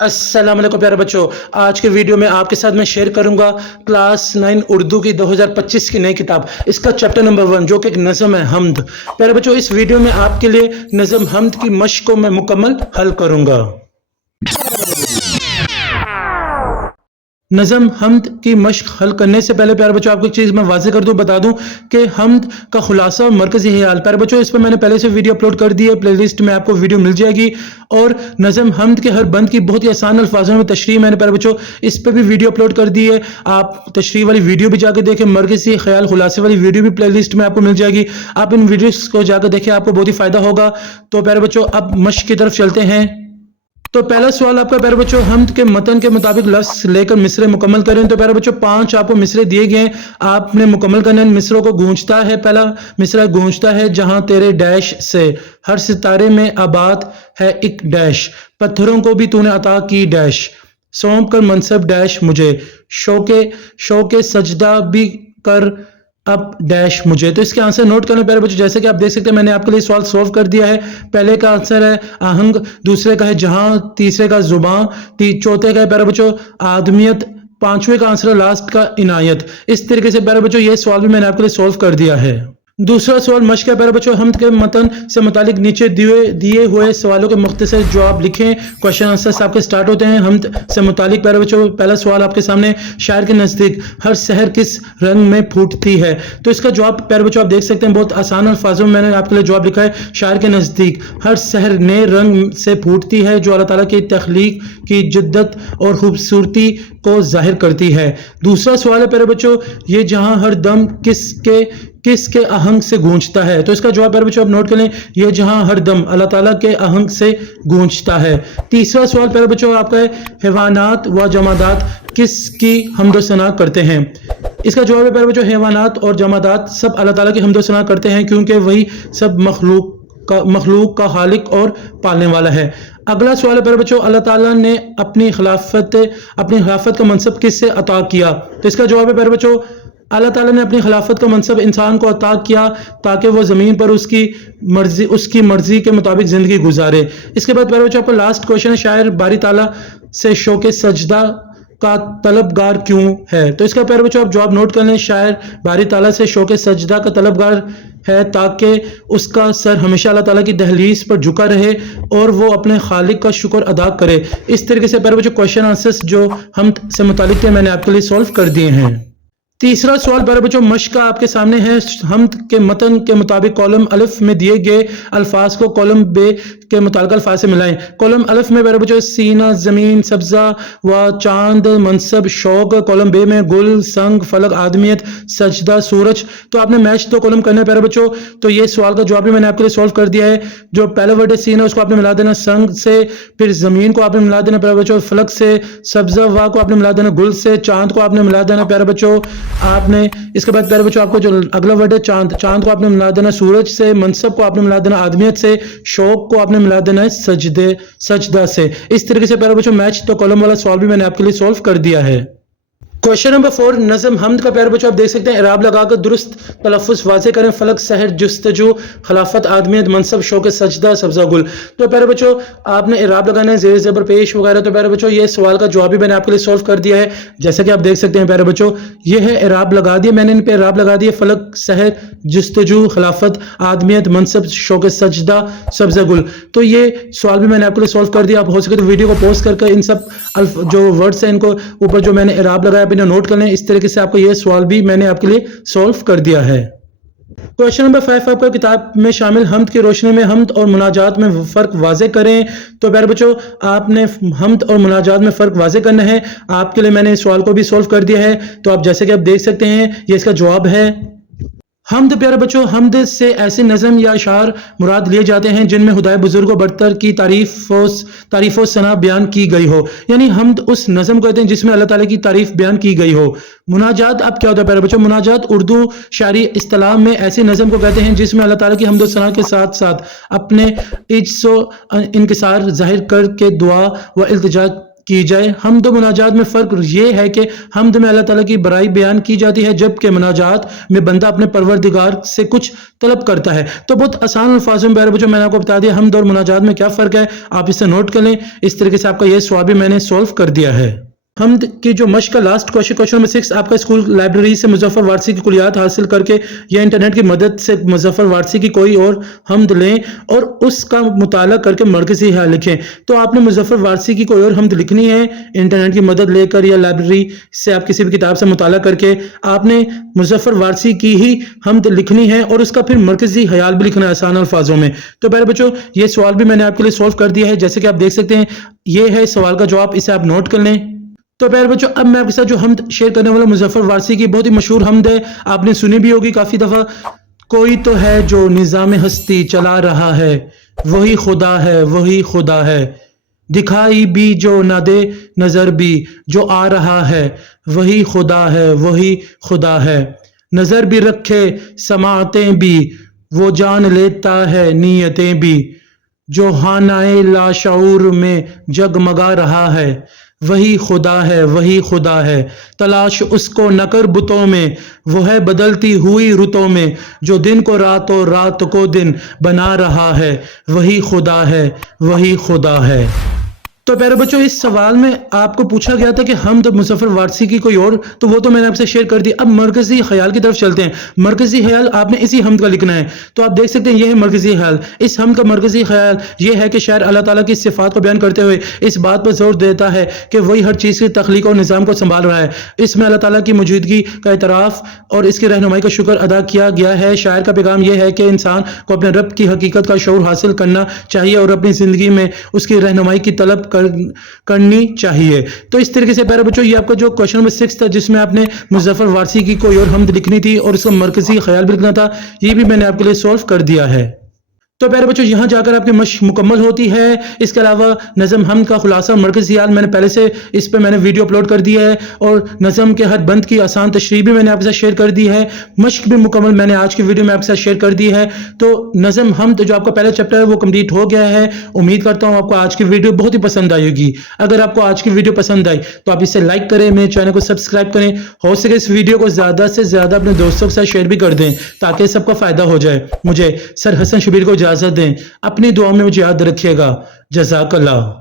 अस्सलाम वालेकुम प्यारे बच्चों। आज के वीडियो में आपके साथ मैं शेयर करूंगा क्लास 9 उर्दू की 2025 की नई किताब, इसका चैप्टर नंबर 1 जो कि एक नज़म है हमद। प्यारे बच्चों, इस वीडियो में आपके लिए नज़म हमद की मश्क को मैं मुकम्मल हल करूंगा। नज़म हमद की मश्क हल करने से पहले प्यारे बच्चों आपको एक चीज़ मैं वाज़ेह कर दूं, बता दूं कि हमद का खुलासा और मरकज़ी ख्याल। प्यारे बच्चों, इस पर मैंने पहले से वीडियो अपलोड कर दी है, प्लेलिस्ट में आपको वीडियो मिल जाएगी। और नज़म हमद के हर बंद की बहुत ही आसान अल्फाजों में तशरीह मैंने प्यारे बच्चों इस पर भी वीडियो अपलोड कर दी है। आप तशरीह वाली वीडियो भी जाकर देखें, मरकज़ी ख्याल खुलासे वाली वीडियो भी प्लेलिस्ट में आपको मिल जाएगी। आप इन वीडियोज़ को जाकर देखें, आपको बहुत ही फ़ायदा होगा। तो प्यारे बच्चों, अब मश्क की तरफ चलते हैं। तो पहला सवाल आपका प्यारे बच्चों, हमद के मतन के मुताबिक लफ्ज़ लेकर मिसरे मुकम्मल करें। तो प्यारे बच्चों 5 आपको मिसरे दिए गए हैं, आपने मुकम्मल करना है। मिसरों को गूंजता है, पहला मिसरा गूंजता है जहां तेरे डैश से हर सितारे में आबाद है एक डैश, पत्थरों को भी तूने अता की डैश, सौंप कर मनसब डैश मुझे, शौके सजदा भी कर अब डैश मुझे। तो इसके आंसर नोट करने प्यारे बच्चों, जैसे कि आप देख सकते हैं मैंने आपके लिए सवाल सॉल्व कर दिया है। पहले का आंसर है आहंग, दूसरे का है जहां, तीसरे का जुबान, चौथे का है प्यारे बच्चों आदमियत, पांचवें का आंसर है लास्ट का इनायत। इस तरीके से प्यारे बच्चों ये सवाल भी मैंने आपके लिए सॉल्व कर दिया है। दूसरा सवाल मश्क है प्यारे बच्चों, हमद के मतन से मुतालिक नीचे दिए हुए सवालों के मुख्तसर जवाब लिखें। क्वेश्चन आंसर आपके स्टार्ट होते हैं हमद से मुतालिक। प्यारे बच्चों पहला सवाल आपके सामने, शायर के नज़दीक हर शहर किस रंग में फूटती है। तो इसका जवाब प्यारे बच्चों आप देख सकते हैं, बहुत आसान अल्फाजों में मैंने आपके लिए जवाब लिखा है। शायर के नज़दीक हर शहर नए रंग से फूटती है जो अल्लाह ताला की तख्लीक की जिद्दत और खूबसूरती को जाहिर करती है। दूसरा सवाल है प्यारे बच्चों, ये जहां हर दम किसके आहंग से गूंजता है। तो इसका जवाब प्यारे बच्चों आप नोट कर लें, ये जहां हर दम अल्लाह ताला के आहंग से गूंजता है। तीसरा सवाल प्यारे बच्चों आपका है, हैवानात व जमादात किसकी हम्दो सना करते हैं। इसका जवाब है प्यारे बच्चों, हैवानात और जमादात सब अल्लाह ताला की हम्दो सना करते हैं क्योंकि वही सब मखलूक का खालिक और पालने वाला है। अगला सवाल है प्यारे बच्चों, अल्लाह ताला ने अपनी खिलाफत का मनसब किससे अता किया। तो इसका जवाब है प्यारे बच्चों, अल्लाह ताला ने अपनी खिलाफत का मनसब इंसान को अता किया ताकि वो ज़मीन पर उसकी मर्जी के मुताबिक ज़िंदगी गुजारे। इसके बाद प्यारे बच्चों आपका लास्ट क्वेश्चन है, शायर बारी ताला से शौके सजदा का तलबगार क्यों है। तो इसका प्यारे बच्चों आप जवाब नोट कर लें, शायर बारी ताला से शौके सजदा का तलबगार है ताकि उसका सर हमेशा अल्लाह ताला की दहलीज पर झुका रहे और वो अपने खालिक का शुक्र अदा करे। इस तरीके से प्यारे बच्चों क्वेश्चन आंसर्स जो हमद से मुतालिक थे मैंने आपके लिए सॉल्व कर दिए हैं। तीसरा सवाल प्यारे बच्चों मश्क का आपके सामने है, हमद के मतन के मुताबिक कॉलम अलिफ में दिए गए अल्फाज को कॉलम बे के मुतालिक अल्फाज से मिलाएं। कॉलम अलिफ में प्यारे बच्चों सीना, जमीन, सब्जा व चांद, मनसब, शौक। कॉलम बे में गुल, संग, फलक, आदमियत, सजदा, सूरज। तो आपने मैच तो कॉलम करना है प्यारे बच्चों। तो ये सवाल का जवाब भी मैंने आपके लिए सॉल्व कर दिया है। जो पहला वर्ड है सीना उसको आपने मिला देना संग से, फिर जमीन को आपने मिला देना प्यारे बच्चों फलक से, सब्जा वा को आपने मिला देना गुल से, चांद को आपने मिला देना प्यारे बच्चों आपने। इसके बाद प्यारे बच्चों आपको जो अगला वर्ड है चांद को आपने मिला देना सूरज से, मनसब को आपने मिला देना आदमियत से, शौक को आपने मिला देना है सजदा से। इस तरीके से प्यारे बच्चों मैच तो कॉलम वाला सवाल भी मैंने आपके लिए सॉल्व कर दिया है। क्वेश्चन नंबर 4 नज़म हमद का प्यारे बच्चों आप देख सकते हैं, इराब लगाकर दुरुस्त तलफ़्फ़ुज़ वाज़े करें। फलक, सहर, जुस्तजू, खिलाफत, आदमियत, मनसब, शौक़, सजदा, सब्ज़ा, गुल। तो प्यारे बच्चों आपने इराब लगाना है, ज़ेर ज़बर पेश वगैरह। तो प्यारे बच्चों ये सवाल का जवाब भी मैंने आपके लिए सॉल्व कर दिया है। जैसे कि आप देख सकते हैं प्यारे बच्चों ये है इराब लगा दिए मैंने, इन पे इराब लगा दिए, फलक, सहर, जुस्तजू, खिलाफत, आदमियत, मनसब, शौक़, सजदा, सब्ज़ा, गुल। तो ये सवाल भी मैंने आपके लिए सॉल्व कर दिया। आप हो सके तो वीडियो को पॉज करके इन सब जो वर्ड्स हैं इनको ऊपर जो मैंने इराब लगाया बिना नोट कर लें। इस तरीके से आपको यह सवाल भी मैंने आपके लिए सॉल्व कर दिया है। क्वेश्चन नंबर 5 आपका किताब में शामिल हमद की रोशनी में हमद और मुनाजात में फ़र्क वाज़े करें। तो प्यारे बच्चों आपने हमद और मुनाजात में फ़र्क वाज़े करना है। आपके लिए मैंने इस सवाल को भी सॉल्व कर दिया है। तो आप जैसे कि आप देख सकते हैं ये इसका जवाब है। हमद प्यारे बच्चों हमद से ऐसे नज़म या अशार मुराद लिए जाते हैं जिनमें खुदाए बुजुर्ग बरतर की तारीफ व सना बयान की गई हो। यानी हमद उस नज़म को कहते हैं जिसमें अल्लाह ताला की तारीफ बयान की गई हो। मुनाजात अब क्या होता है प्यारे बच्चों, मुनाजात उर्दू शायरी इस्तिलाह में ऐसे नज़म को कहते हैं जिसमें अल्लाह ताला की हम्द व सना के साथ साथ अपने इज्ज़ो इनकिसार जाहिर करके दुआ व इल्तिजा کی جائے۔ حمد و مناجات میں فرق یہ ہے کہ حمد میں اللہ تعالیٰ کی بڑائی بیان کی جاتی ہے، جبکہ مناجات میں بندہ اپنے پروردگار سے کچھ طلب کرتا ہے۔ تو بہت آسان الفاظوں میں پیارے بچوں میں نے آپ کو بتا دیا حمد اور مناجات میں کیا فرق ہے، آپ اسے نوٹ کر لیں۔ اس طریقے سے آپ کا یہ سوال بھی میں نے سولو کر دیا ہے۔ حمد کی جو مشق کا لاسٹ کوشچن نمبر 6، آپ کا اسکول لائبریری سے مظفر وارثی کی کلیات حاصل کر کے یا انٹرنیٹ کی مدد سے مظفر وارثی کی کوئی اور حمد لیں اور اس کا مطالعہ کر کے مرکزی حال لکھیں۔ تو آپ نے مظفر وارثی کی کوئی اور حمد لکھنی ہے انٹرنیٹ کی مدد لے کر یا لائبریری سے آپ کسی بھی کتاب سے مطالعہ کر کے آپ نے مظفر وارثی کی ہی حمد لکھنی ہے اور اس کا پھر مرکزی خیال بھی لکھنا ہے آسان الفاظوں میں۔ تو پیارے بچوں یہ سوال بھی میں نے آپ کے لیے سولو کر دیا ہے، جیسے کہ آپ دیکھ سکتے ہیں یہ ہے سوال کا جواب، اسے آپ نوٹ کر لیں۔ تو پیارے بچوں اب میں آپ کے ساتھ جو حمد شیئر کرنے والا مظفر وارثی کی بہت ہی مشہور حمد ہے، آپ نے سنی بھی ہوگی کافی دفعہ۔ کوئی تو ہے جو نظام ہستی چلا رہا ہے، وہی خدا ہے وہی خدا ہے، دکھائی بھی جو نہ دے نظر بھی جو آ رہا ہے، وہی خدا ہے وہی خدا ہے، نظر بھی رکھے سماعتیں بھی وہ جان لیتا ہے نیتیں بھی، جو خانۂ لاشعور میں جگمگا رہا ہے، وہی خدا ہے وہی خدا ہے، تلاش اس کو نہ کر بتوں میں، وہ ہے بدلتی ہوئی رتوں میں، جو دن کو رات اور رات کو دن بنا رہا ہے، وہی خدا ہے وہی خدا ہے۔ تو پیارے بچوں اس سوال میں آپ کو پوچھا گیا تھا کہ حمد مظفر وارثی کی کوئی اور، تو وہ تو میں نے آپ سے شیئر کر دی۔ اب مرکزی خیال کی طرف چلتے ہیں۔ مرکزی خیال آپ نے اسی حمد کا لکھنا ہے، تو آپ دیکھ سکتے ہیں یہ ہے مرکزی خیال۔ اس حمد کا مرکزی خیال یہ ہے کہ شاعر اللہ تعالیٰ کی صفات کو بیان کرتے ہوئے اس بات پر زور دیتا ہے کہ وہی ہر چیز کی تخلیق اور نظام کو سنبھال رہا ہے۔ اس میں اللہ تعالیٰ کی موجودگی کا اعتراف اور اس کی رہنمائی کا شکر ادا کیا گیا ہے۔ شاعر کا پیغام یہ ہے کہ انسان کو اپنے رب کی حقیقت کا شعور حاصل کرنا چاہیے اور اپنی زندگی میں اس کی رہنمائی کی طلب کرنی چاہیے۔ تو اس طریقے سے پیارے بچوں یہ آپ کا جو کوشچن نمبر 6 تھا، جس میں آپ نے مظفر وارثی کی کوئی اور حمد لکھنی تھی اور اس کا مرکزی خیال بھی لکھنا تھا، یہ بھی میں نے آپ کے لیے سولو کر دیا ہے۔ تو پیارے بچوں یہاں جا کر آپ کی مشق مکمل ہوتی ہے۔ اس کے علاوہ نظم حمد کا خلاصہ مرکزی خیال میں نے پہلے سے اس پہ میں نے ویڈیو اپلوڈ کر دیا ہے اور نظم کے ہر بند کی آسان تشریح بھی میں نے آپ کے ساتھ شیئر کر دی ہے۔ مشق بھی مکمل میں نے آج کی ویڈیو میں آپ کے ساتھ شیئر کر دی ہے۔ تو نظم حمد جو آپ کا پہلا چیپٹر ہے وہ کمپلیٹ ہو گیا ہے۔ امید کرتا ہوں آپ کو آج کی ویڈیو بہت ہی پسند آئے گی۔ اگر آپ کو آج کی ویڈیو پسند آئی تو آپ اسے لائک کریں، میرے چینل کو سبسکرائب کریں، ہو سکے اس ویڈیو کو زیادہ سے زیادہ اپنے دوستوں کے ساتھ شیئر بھی کر دیں تاکہ سب کا فائدہ ہو جائے۔ مجھے سر حسن شبیر کو اجازت دیں، اپنی دعاؤں میں مجھے یاد رکھیے گا۔ جزاک اللہ۔